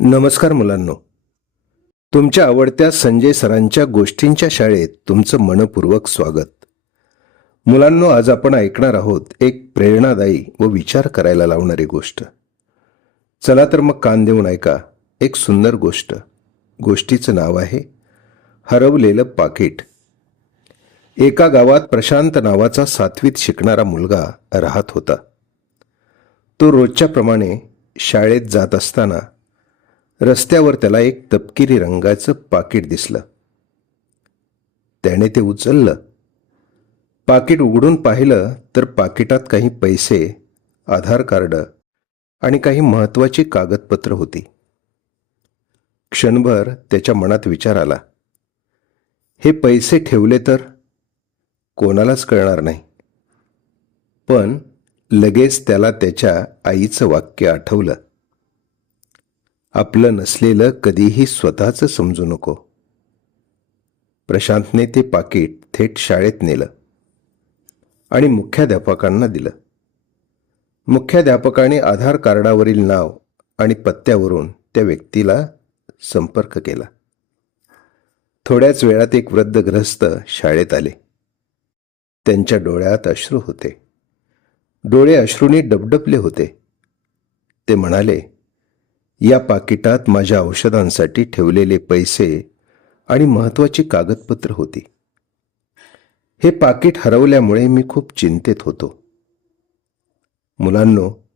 नमस्कार मुलांनो, तुमच्या आवडत्या संजय सरांच्या गोष्टींच्या शाळेत तुमचं मनपूर्वक स्वागत. मुलांनो, आज आपण ऐकणार आहोत एक प्रेरणादायी व विचार करायला लावणारी गोष्ट. चला तर मग कान देऊन ऐका. एक सुंदर गोष्ट. गोष्टीचं नाव आहे हरवलेलं पाकीट. एका गावात प्रशांत नावाचा 7वीत शिकणारा मुलगा राहत होता. तो रोजच्या प्रमाणे शाळेत जात असताना रस्त्यावर त्याला एक तपकिरी रंगाचं पाकीट दिसलं. त्याने ते उचललं. पाकीट उघडून पाहिलं तर पाकिटात काही पैसे, आधार कार्ड आणि काही महत्त्वाची कागदपत्र होती. क्षणभर त्याच्या मनात विचार आला, हे पैसे ठेवले तर कोणालाच कळणार नाही. पण लगेच त्याला त्याच्या आईचं वाक्य आठवलं, आपलं नसलेलं कधीही स्वतःचं समजू नको. प्रशांतने ते पाकीट थेट शाळेत नेलं आणि मुख्याध्यापकांना दिलं. मुख्याध्यापकाने आधार कार्डावरील नाव आणि पत्त्यावरून त्या व्यक्तीला संपर्क केला. थोड्याच वेळात एक वृद्ध गृहस्थ शाळेत आले. त्यांच्या डोळ्यात अश्रू होते. डोळे अश्रूंनी डबडबले होते. ते म्हणाले, या पाकिटात माझ्या औषधांसाठी ठेवलेले पैसे आणि महत्त्वाची कागदपत्र होती. हे पाकीट हरवल्यामुळे मी खूप चिंतेत होतो. मुलांनो,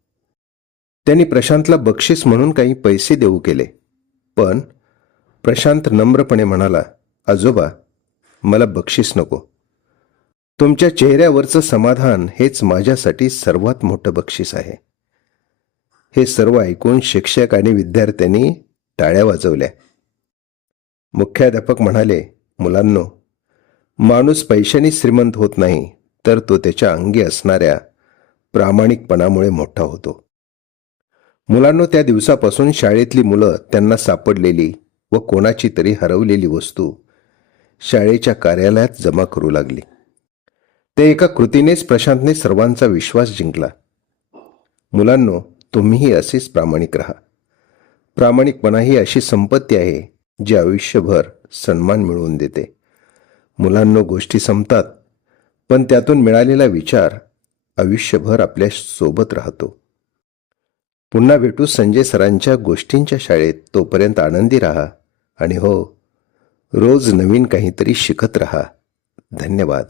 त्यांनी प्रशांतला बक्षीस म्हणून काही पैसे देऊ केले. पण प्रशांत नम्रपणे म्हणाला, आजोबा, मला बक्षीस नको. तुमच्या चेहऱ्यावरचं समाधान हेच माझ्यासाठी सर्वात मोठं बक्षीस आहे. हे सर्व ऐकून शिक्षक आणि विद्यार्थ्यांनी टाळ्या वाजवल्या. मुख्याध्यापक म्हणाले, मुलांनो, माणूस पैशाने श्रीमंत होत नाही, तर तो त्याच्या अंगी असणाऱ्या प्रामाणिकपणामुळे मोठा होतो. मुलांनो, त्या दिवसापासून शाळेतली मुलं त्यांना सापडलेली व कोणाची तरी हरवलेली वस्तू शाळेच्या कार्यालयात जमा करू लागली. ते एका कृतीनेच प्रशांतने सर्वांचा विश्वास जिंकला. मुलांनो, तुम्हीही असेच प्रामाणिक राहा. प्रामाणिकपणा ही अशी संपत्ती आहे जी आयुष्यभर सन्मान मिळवून देते. मुलांनो, गोष्टी संपतात, पण त्यातून मिळालेला विचार आयुष्यभर आपल्या सोबत राहतो. पुन्हा भेटू संजय सरांच्या गोष्टींच्या शाळेत. तोपर्यंत आनंदी राहा आणि हो, रोज नवीन काहीतरी शिकत राहा. धन्यवाद.